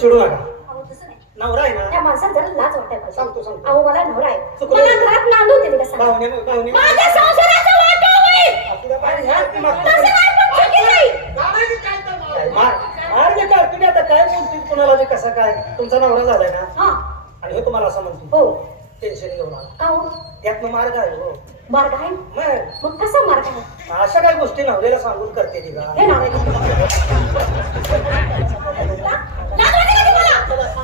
चिडू नका. अहो, तसं नाही. नवरा आहे ना? त्या माणसाला जरा लाज वाटायला पाहिजे. सांगतो, सांगतो. अहो मला नवरा आहे. चुकलं. मला घरात नांदून दिली का सांग. माझ्या संसाराचा होईल. ह्या की मागचं तसं नाही. पण चुकीचं आहे. मार मार दे का तुम्ही आता काय बोलतील कुणाला बी कसा काय? तुमचा नवरा झालाय ना? हा. आणि हे तुम्हाला असं म्हणतो हो. टेन्शन घेऊन आला का हो? त्यातनं मार्ग आहे हो. मार्ग आहे? मग? मग कसा मार्ग आहे? अशा काही गोष्टी नवऱ्याला सांगून करते ती का? हे? लाज?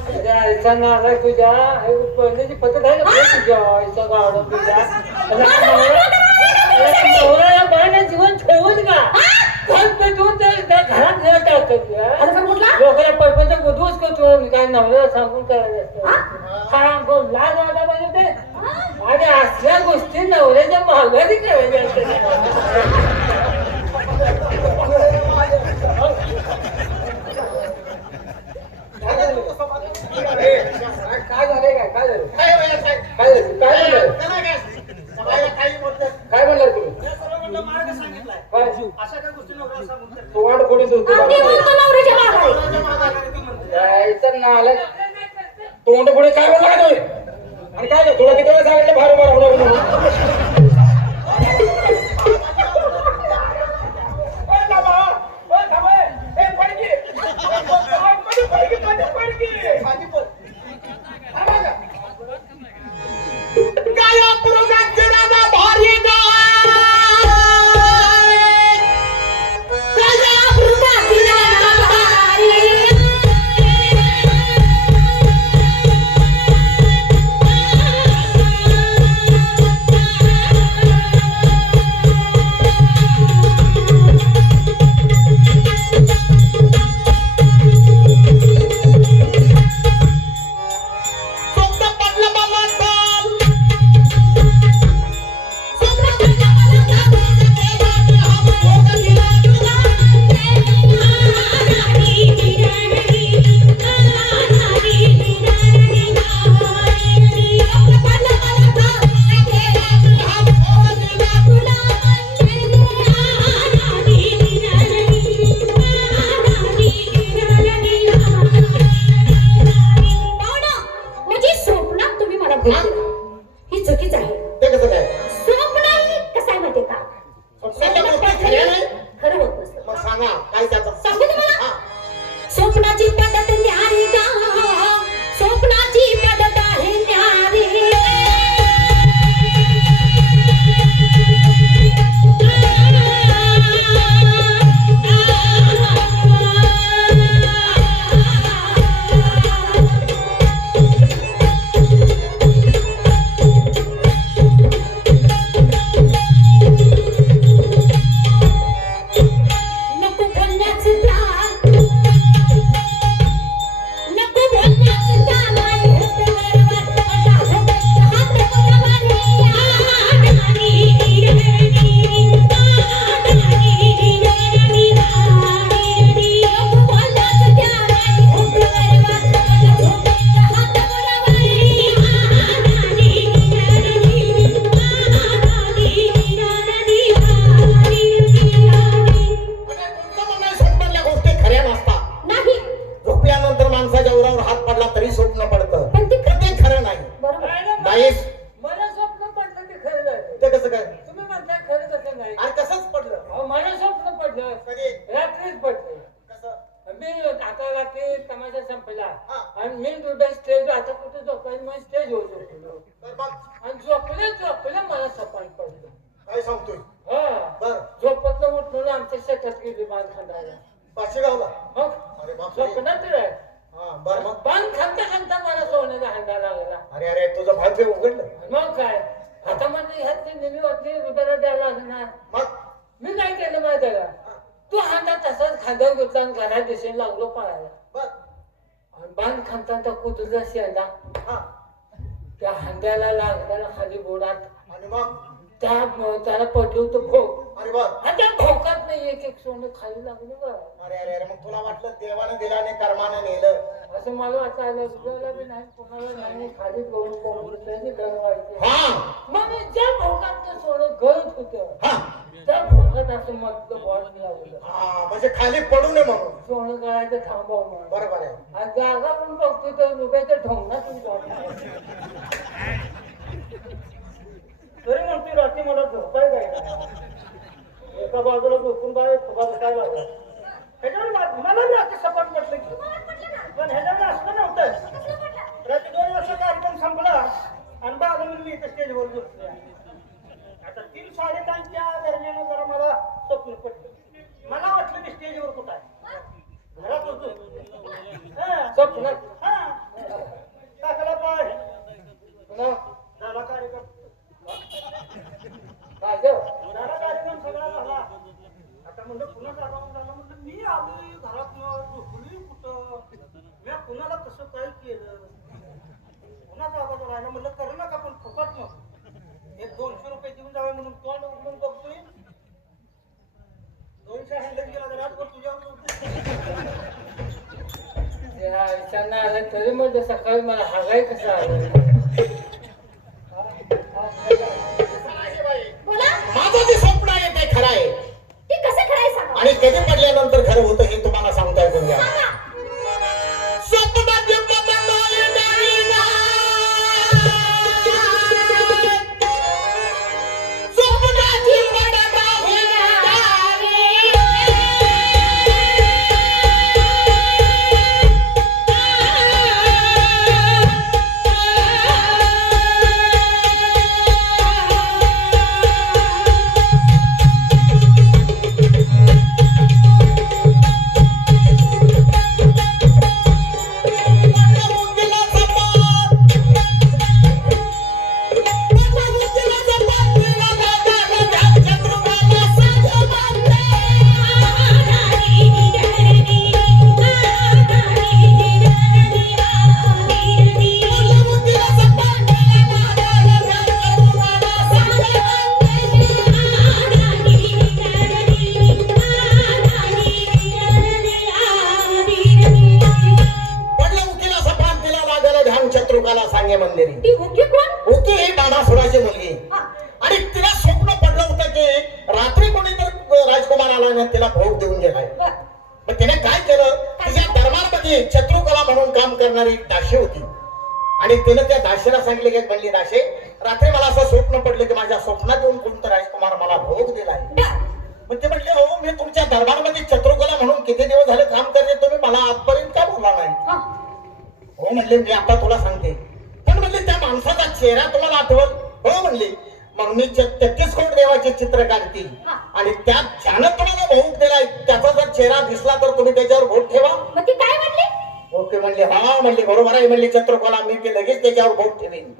तुझ्या आईचा तुझ्या आई पडण्याची पद्धत आहे तुझ्या तुझ्या आईचा गाडो तुझ्या त्याला नवरा- त्याला नवऱ्याला बाहेर जीवन ठेवून का पण ते तू त्या त्या घरात नाही टाकत तुझ्या. आता पण कुठला? लोकांना पैपंचा बुधवच करतो मी काय नवऱ्याला सांगून करायचं असतं हा बोल लाज वाटा पाहिजे ते आणि असल्या गोष्टी नवऱ्याच्या माघारी करायच्या असतात काय झालंय काय काय काय काय? त्याला काय? काही काय म्हणलं तुम्ही हे सर्व म्हणलं मार्ग सांगितलाय काय अशा काय गोष्टी नवऱ्याला सांगून करते तो वाट फोडीत होतो नवऱ्याच्या ती म्हणते. तोंड पुढे काय बोलला का तुम्ही आणि काय झालं? तुला किती वेळा सांगितलं बाहेर उभा होणार नको म्हणून? गायापुरात मी आता रात्री तमाशा संपला. हा. आणि मी दुधा स्टेज आता कुठे झोपायला मग स्टेज होऊ झोपलो. तर मग? आणि झोपले झोपले मला सपान पडलं. काय सांगतोय? हा. बर. झोपत उठून आमच्या शेतात गेली बांध खांदायला पाचशेगावला मग? अरे बापरे. स्वप्नात रे हा बर मग. बांध खांदा खांदा मला सोन्याचा हंडा लागला. अरे अरे तुझं भाग्य उघडलं. मग काय? आता म्हणजे ह्यात नेहमी वाटली हृदयाला द्यायला असणार मग? मी काय केलं माहिती आहे का? तू हांडा तसाच खांद्यावर घेतला आणि घरात दिसेल लागलो पळायला. बर आणि बांध खांदा कुत्रा शेंडा हा. त्या हांड्याला लागल्याला खाली बोडात. आणि मग? त्या त्याला होतं भोग. अरे बर आणि त्या भोकात नाही एक एक सोनं खाली लागलं बा अरे अरे अरे मग तुला वाटलं देवाने दिलं आणि कर्माने नेलं? असं मला वाटतं आलं उद्याला बी नाही कोणाला नाही खाली त्याचे व्हायचे हा. मग ज्या भोकात ते सोनं गळत होतं हा. त्या भोकात असं बॉट लावलं हा म्हणजे खाली पडू नये म्हणून. सोनं गळायचं थांबव म्हणून. बरोबर आहे. आणि जागा पण बघतो तर ढोंगणातून बॉट लावलं. तरी म्हणते रात्री मला झोपाय काय. एका बाजूला झोपून बाय काय लागला ह्याच्यावर मा- मला बी आता सपाट म्हटलं की. पण ह्याच्यावर असलं नव्हतं. रात्री दोन वर्ष कार्यक्रम संपला आणि बारा मी इथं स्टेजवर बसले आता तीन साडेतीनच्या दरम्यान जरा मला स्वप्न पडलं. मला वाटलं की स्टेजवर कुठं आहे. घरात होतो. हा. स्वप्नात हा. टाकला पाय. झाला कार्यक्रम काय गं? झाला कार्यक्रम सगळा झाला आता म्हणलं पुन्हा जागा झाला म्हणलं मी आलोय घरात झोपली कुठं मी कुणाला कसं काय केलं पुन्हा जागा राहिला म्हणलं करू नका पण फुकट मग एक दोनशे रुपये देऊन जावे म्हणून तोंड उघडून बघतोय दोनशे हँडल गेला तर रातभर तुझ्यावर त्या आईच्यानं आलं तरी म्हणजे सकाळी मला हागाय कसं आलं? माझं जे स्वप्न आहे ते खरं आहे. ते कसं करायचं सांगा. आणि कधी पडल्यानंतर खरं होतं हे तुम्हाला सांगता येतं का शत्रुकाला सांगे मंदिरी ती कोण? ही बाणासुराची मुलगी. हा. आणि तिला स्वप्न पडलं होतं की रात्री कोणी तर राजकुमार आला आणि तिला भोग देऊन गेलाय. बर. मग तिने काय केलं? तिच्या दरबारमध्ये शत्रुकला म्हणून काम करणारी एक दाशी होती. आणि तिने त्या दाशीला सांगितले की म्हणली दाशे रात्री मला असं स्वप्न पडलं की माझ्या स्वप्नात येऊन कोणतं राजकुमार मला भोग दिलाय. बर. मग ते म्हणले अहो मी तुमच्या दरबारमध्ये चत्रुकला म्हणून किती दिवस झाले काम करते तुम्ही मला आजपर्यंत का बोला नाही? हा. हो म्हणले मी आता तुला सांगते. पण म्हणले त्या माणसाचा चेहरा तुम्हाला आठवल हो म्हणले. मग मी तेहतीस कोट देवाचे चित्र काढतील. आणि त्यात ज्यानं तुम्हाला भोग दिलाय त्याचा जर चेहरा दिसला तर तुम्ही त्याच्यावर भोट ठेवा. मग ती काय म्हणली? ओके म्हणले हा म्हणले बरोबर आहे म्हणले चत्रकोला मी ते लगेच त्याच्यावर भोट ठेवीन.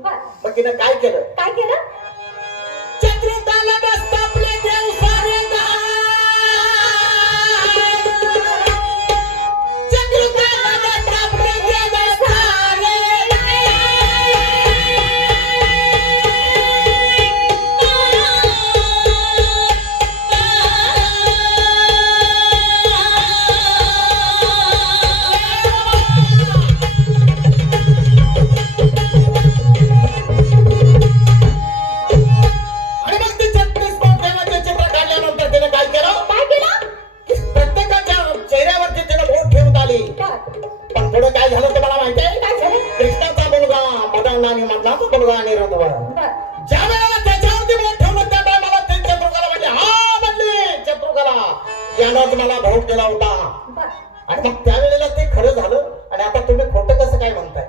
मग तिनं काय केलं? काय केलं? चत्रकाला ज्या वेळेला त्याच्यावरती बोट ठेवलं त्या टायमाला ते चत्रुकाला म्हणले हा म्हणले चत्रुकाला यानंच मला भोग दिला होता. आणि मग त्यावेळेला ते खरं झालं. आणि आता तुम्ही खोटं कसं काय म्हणताय?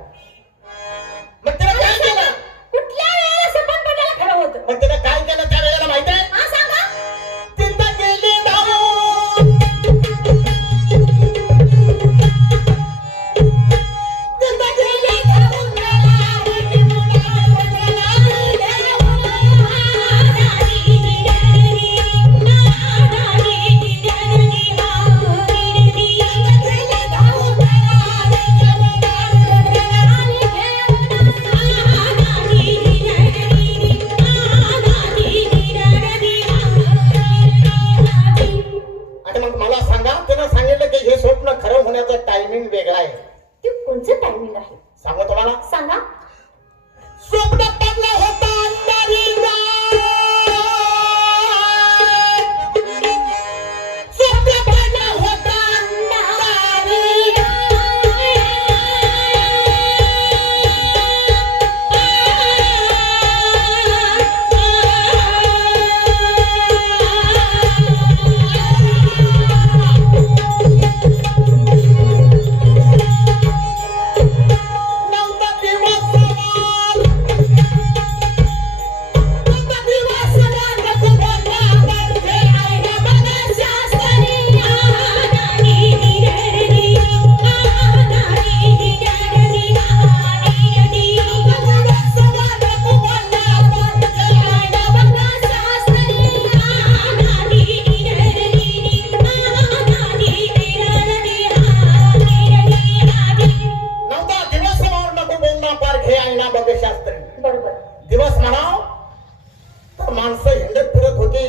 माणसं हिंडत फिरत होती.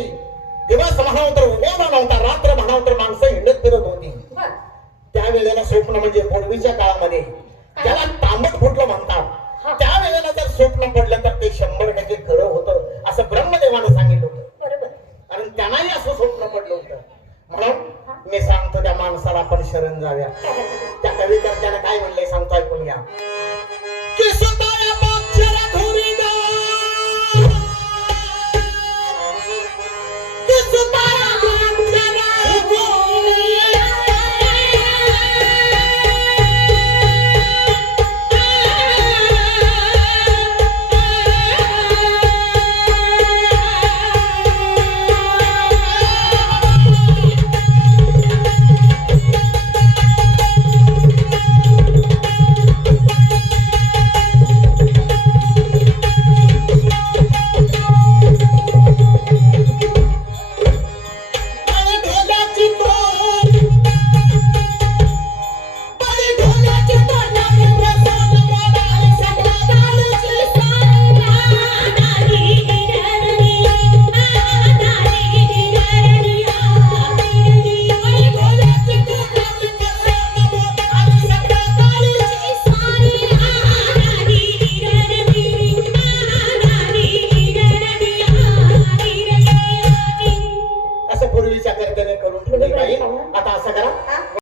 दिवस म्हणाव तर उगवला नव्हता रात्र म्हणाव तर माणसं हिंडत फिरत होती. त्यावेळेला स्वप्न म्हणजे पूर्वीच्या काळामध्ये त्याला तांबट फुटलं म्हणतात. त्यावेळेला जर स्वप्न पडलं तर ते शंभर टक्के खरं होतं असं ब्रह्मदेवानं सांगितलं होतं. कारण त्यांनाही असं स्वप्न पडलं होतं. म्हणून मी सांगतो त्या माणसाला आपण शरण जाव्या. त्या कविकर्त्यानं काय म्हणलंय घ्या